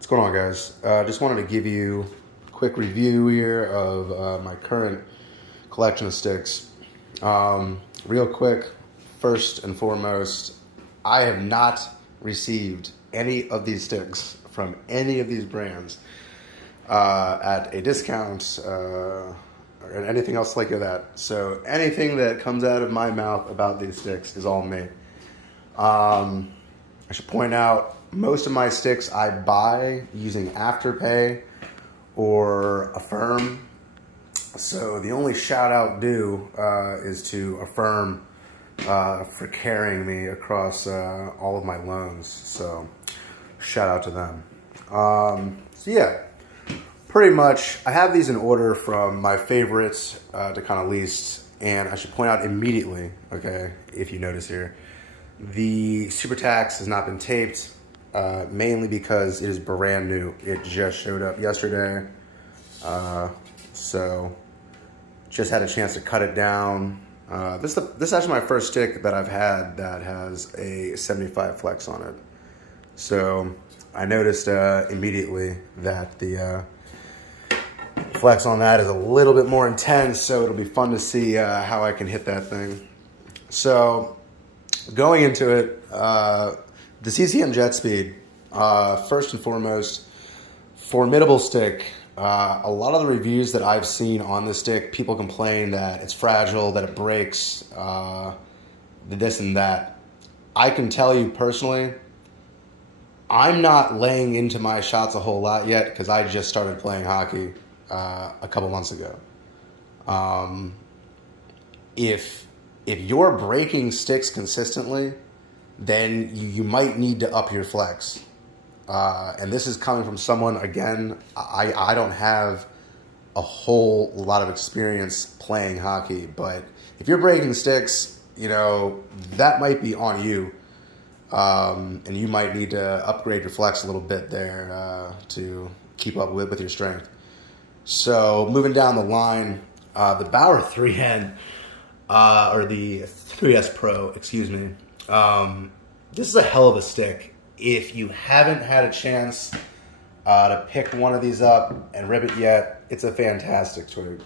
What's going on, guys? Just wanted to give you a quick review here of my current collection of sticks. Real quick, first and foremost, I have not received any of these sticks from any of these brands at a discount or anything else like that. So anything that comes out of my mouth about these sticks is all me. I should point out, most of my sticks I buy using Afterpay or Affirm. So the only shout out due is to Affirm for carrying me across all of my loans. So shout out to them. So yeah, pretty much I have these in order from my favorites to kind of least. And I should point out immediately, okay, if you notice here, the Supertax has not been taped. Mainly because it is brand new. It just showed up yesterday. So just had a chance to cut it down. This is actually my first stick that I've had that has a 75 flex on it. So I noticed immediately that the flex on that is a little bit more intense, so it'll be fun to see how I can hit that thing. So going into it, the CCM Jetspeed, first and foremost, formidable stick. A lot of the reviews that I've seen on this stick, people complain that it's fragile, that it breaks, this and that. I can tell you personally, I'm not laying into my shots a whole lot yet because I just started playing hockey a couple months ago. If you're breaking sticks consistently, then you might need to up your flex. And this is coming from someone, again, I don't have a whole lot of experience playing hockey, but if you're breaking sticks, you know, that might be on you. And you might need to upgrade your flex a little bit there to keep up with your strength. So moving down the line, the Bauer 3N, or the 3S Pro, excuse me. This is a hell of a stick. If you haven't had a chance to pick one of these up and rip it yet, it's a fantastic twig.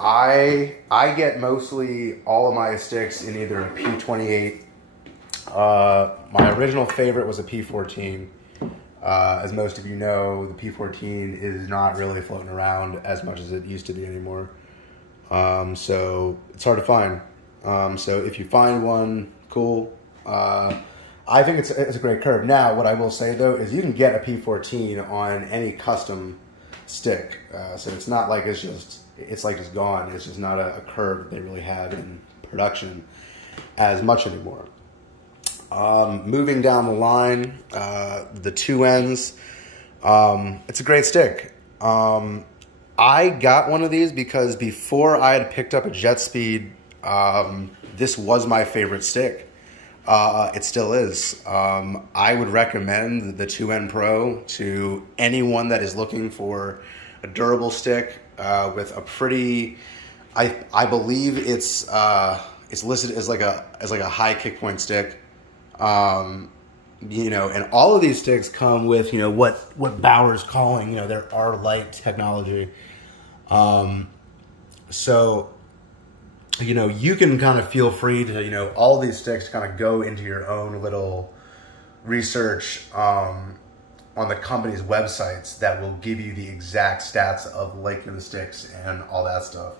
I get mostly all of my sticks in either a P28. My original favorite was a P14. As most of you know, the P14 is not really floating around as much as it used to be anymore. So it's hard to find. So if you find one, cool. I think it's a great curve. Now, what I will say though is you can get a P14 on any custom stick. So it's not like it's like just gone. It's just not a curve that they really have in production as much anymore. Moving down the line, the 2Ns, it's a great stick. I got one of these because before I had picked up a Jetspeed, this was my favorite stick. It still is. I would recommend the 2N Pro to anyone that is looking for a durable stick with a pretty, I believe it's listed as like a high kick point stick. You know, and all of these sticks come with, you know, what Bauer's calling, you know, their R-Light technology. So, you know, you can kind of feel free to, you know, all these sticks kind of go into your own little research on the company's websites that will give you the exact stats of length of the sticks and all that stuff.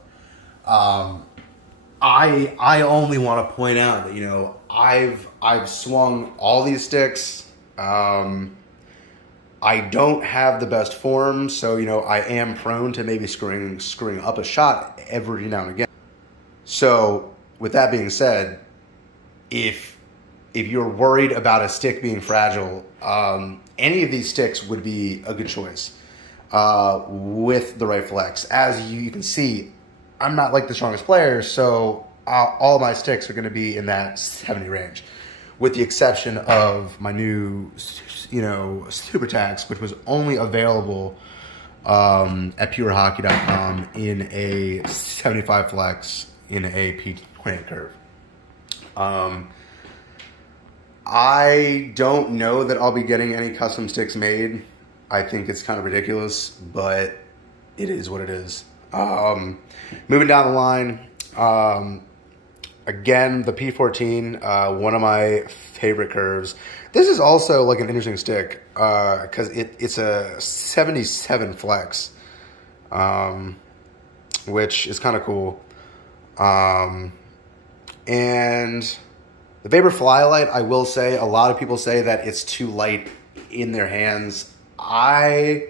I only want to point out that, you know, I've swung all these sticks. I don't have the best form, so, you know, I am prone to maybe screwing up a shot every now and again. So with that being said, if you're worried about a stick being fragile, any of these sticks would be a good choice with the right flex. As you can see, I'm not like the strongest player, so all my sticks are going to be in that 70 range, with the exception of my new, you know, Supertax, which was only available at purehockey.com in a 75 flex in a P28 curve. I don't know that I'll be getting any custom sticks made. I think it's kind of ridiculous, but it is what it is. Moving down the line, again, the P14, one of my favorite curves. This is also like an interesting stick because it's a 77 flex, which is kind of cool. And the Vapor Flylight, I will say, a lot of people say that it's too light in their hands. I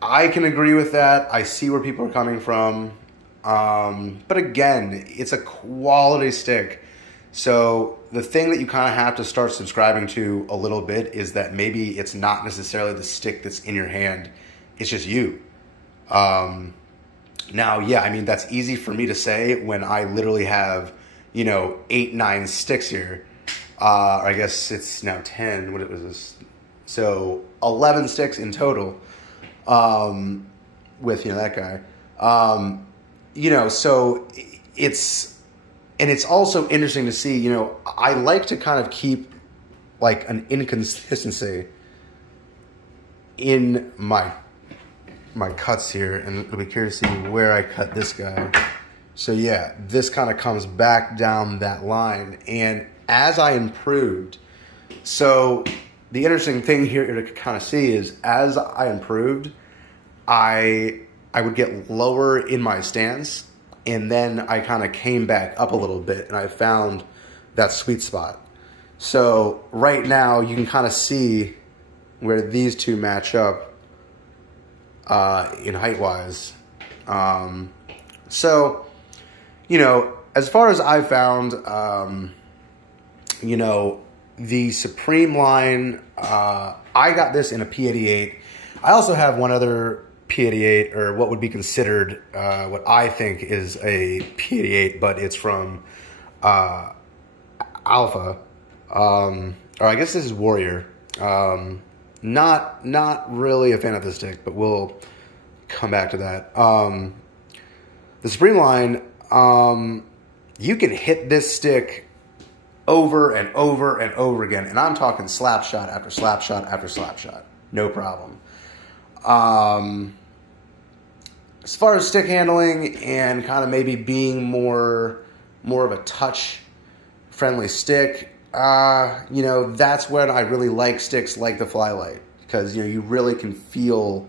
can agree with that. I see where people are coming from. But again, it's a quality stick. So the thing that you kind of have to start subscribing to a little bit is that maybe it's not necessarily the stick that's in your hand. It's just you. Now, yeah, I mean, that's easy for me to say when I literally have, 8, 9 sticks here. I guess it's now 10. What was this? So 11 sticks in total, with, that guy. So it's also interesting to see, I like to kind of keep like an inconsistency in my cuts here, and it'll be curious to see where I cut this guy. So yeah, this kind of comes back down that line, and as I improved, so the interesting thing here to kind of see is as I improved, I would get lower in my stance, and then I kind of came back up a little bit, and I found that sweet spot. So right now, you can kind of see where these two match up in height-wise. So, as far as I've found, the Supreme line, I got this in a P88. I also have one other P88, or what would be considered what I think is a P88, but it's from Alpha, or I guess this is Warrior. Not really a fan of this stick, but we'll come back to that. The Supreme line, you can hit this stick over and over and over again, and I'm talking slap shot after slap shot after slap shot, no problem. As far as stick handling and kind of maybe being more of a touch-friendly stick, that's when I really like sticks like the Flylight, because you really can feel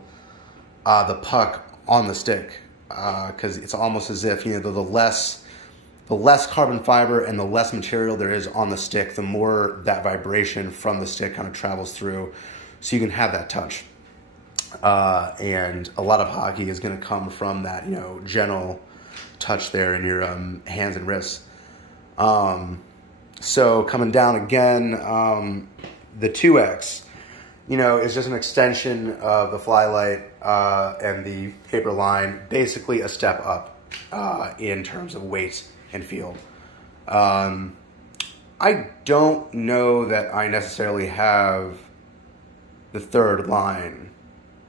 the puck on the stick, because it's almost as if the less carbon fiber and the less material there is on the stick, the more that vibration from the stick kind of travels through, so you can have that touch. And a lot of hockey is going to come from that, gentle touch there in your hands and wrists. So coming down again, the 2X, is just an extension of the Flylight and the paper line, basically a step up in terms of weight and feel. I don't know that I necessarily have the third line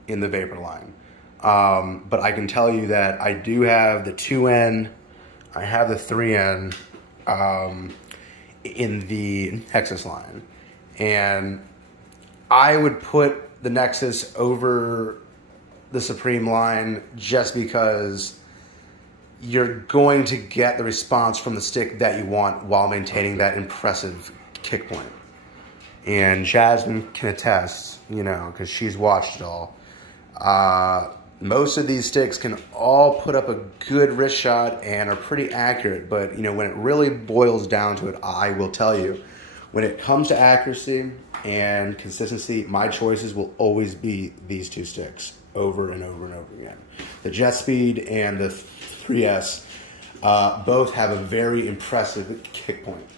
in the Vapor line. But I can tell you that I do have the 2N, I have the 3N in the Nexus line. And I would put the Nexus over the Supreme line just because you're going to get the response from the stick that you want while maintaining that impressive kick point. And Jasmine can attest, because she's watched it all. Most of these sticks can all put up a good wrist shot and are pretty accurate, but when it really boils down to it, I will tell you, when it comes to accuracy and consistency, my choices will always be these two sticks over and over and over again. The Jetspeed and the 3S both have a very impressive kick point.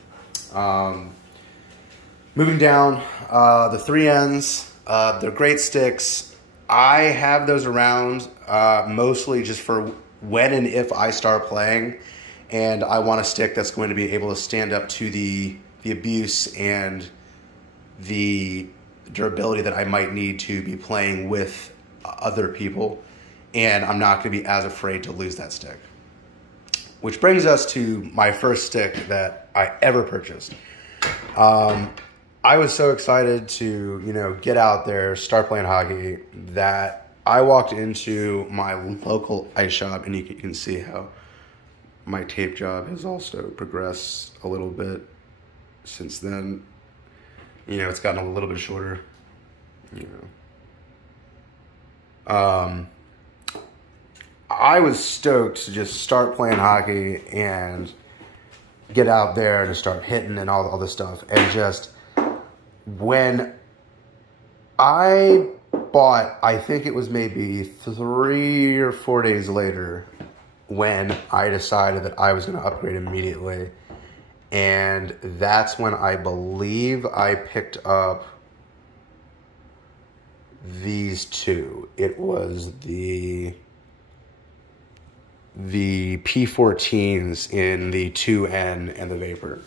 Moving down, the 3Ns, they're great sticks. I have those around mostly just for when and if I start playing and I want a stick that's going to be able to stand up to the abuse and the durability that I might need to be playing with other people, and I'm not going to be as afraid to lose that stick. Which brings us to my first stick that I ever purchased. I was so excited to, you know, get out there, start playing hockey, that I walked into my local ice shop, and you can see how my tape job has also progressed a little bit since then. You know, it's gotten a little bit shorter, you know. I was stoked to just start playing hockey and get out there to start hitting and all this stuff. And just when I bought, I think it was maybe 3 or 4 days later when I decided that I was going to upgrade immediately. And that's when I believe I picked up these two. It was the P14s in the 2N and the Vapor.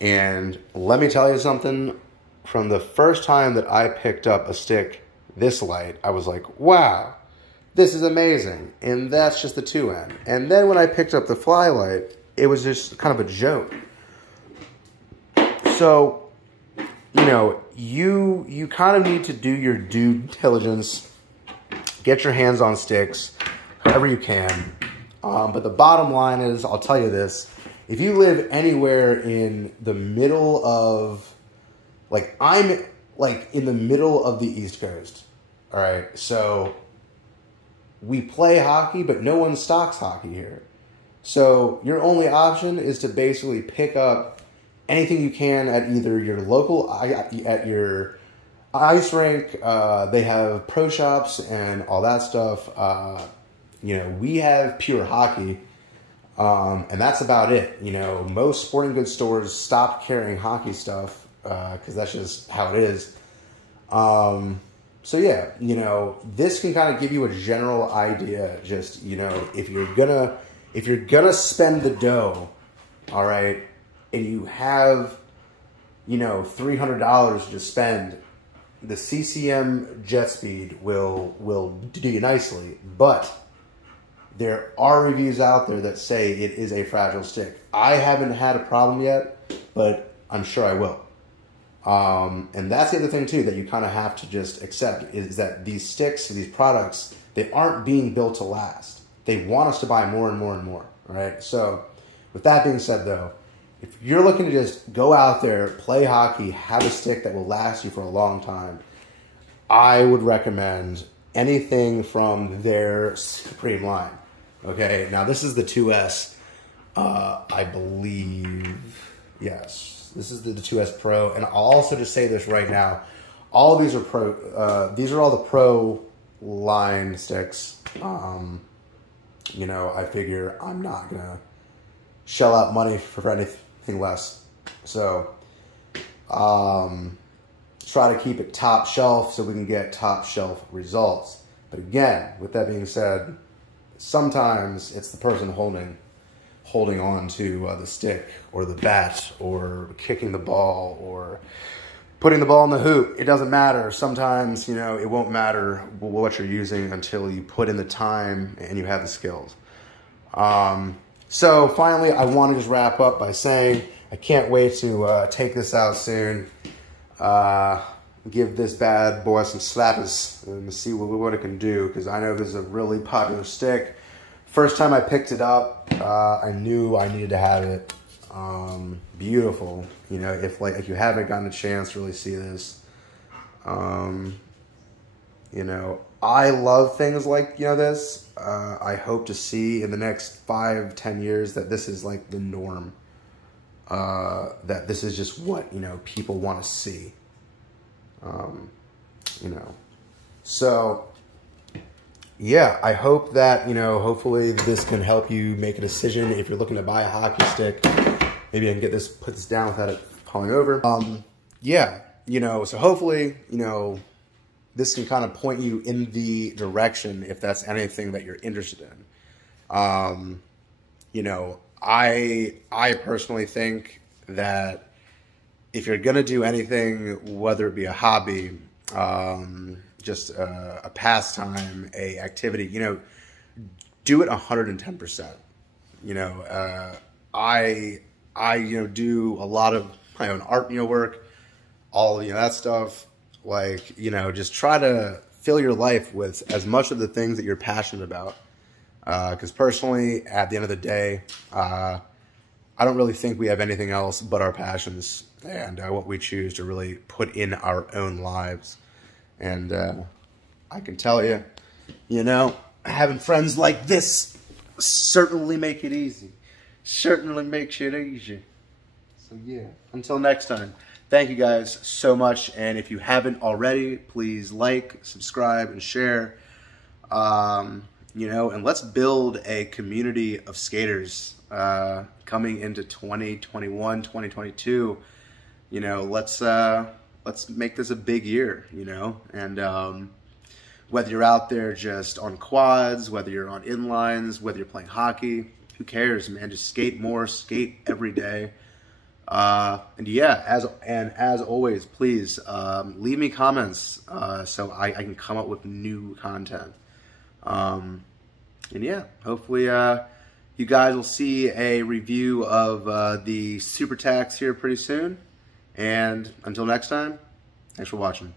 And let me tell you something, from the first time that I picked up a stick this light, I was like, wow, this is amazing. And that's just the 2N. And then when I picked up the Fly light, it was just kind of a joke. So, you know, you kind of need to do your due diligence, get your hands on sticks, however you can. But the bottom line is, I'll tell you this, if you live anywhere in the middle of, like, I'm like in the middle of the East Coast, all right? So we play hockey, but no one stocks hockey here. So your only option is to basically pick up anything you can at either your local, at your ice rink. They have pro shops and all that stuff. You know, we have Pure Hockey, and that's about it. You know, most sporting goods stores stopped carrying hockey stuff because that's just how it is. So yeah, you know, this can kind of give you a general idea. Just, you know, if you're gonna spend the dough, all right, and you have, you know, $300 to spend, the CCM Jetspeed will do you nicely, but there are reviews out there that say it is a fragile stick. I haven't had a problem yet, but I'm sure I will. And that's the other thing too that you kind of have to just accept, is that these sticks, these products, they aren't being built to last. They want us to buy more and more and more, right? So with that being said though, if you're looking to just go out there, play hockey, have a stick that will last you for a long time, I would recommend anything from their Supreme line. Okay, now this is the 2S, I believe. Yes, this is the 2S Pro, and I'll also just say this right now: all of these are pro. These are all the Pro line sticks. You know, I figure I'm not gonna shell out money for anything less, so try to keep it top shelf so we can get top shelf results. But again, with that being said, sometimes it's the person holding on to the stick or the bat or kicking the ball or putting the ball in the hoop. It doesn't matter. Sometimes, you know, it won't matter what you're using until you put in the time and you have the skills. So finally, I want to just wrap up by saying I can't wait to take this out soon. Give this bad boy some slappers and see what it can do, because I know this is a really popular stick. First time I picked it up, I knew I needed to have it. Beautiful, you know. If you haven't gotten a chance to really see this, you know, I love things like, you know, this. I hope to see in the next 5-10 years that this is like the norm. That this is just what, you know, people want to see. You know, so yeah, I hope that, you know, hopefully this can help you make a decision if you're looking to buy a hockey stick. Maybe I can put this down without it falling over. Yeah, you know, so hopefully, you know, this can kind of point you in the direction if that's anything that you're interested in. You know, I personally think that if you're going to do anything, whether it be a hobby, just a pastime, a activity, you know, do it 110%. You know, I, you know, do a lot of my own art, you know, work. all, you know, that stuff. Like, you know, just try to fill your life with as much of the things that you're passionate about. Because personally, at the end of the day, I don't really think we have anything else but our passions and what we choose to really put in our own lives. And I can tell you, you know, having friends like this certainly make it easy. Certainly makes it easy. So yeah, until next time, thank you guys so much. And if you haven't already, please like, subscribe, and share. You know, and let's build a community of skaters coming into 2021, 2022. You know, let's make this a big year, you know. And whether you're out there just on quads, whether you're on inlines, whether you're playing hockey, who cares, man? Just skate more, skate every day. And yeah, as always, please leave me comments so I can come up with new content. And yeah, hopefully you guys will see a review of the Supertax here pretty soon. And until next time, thanks for watching.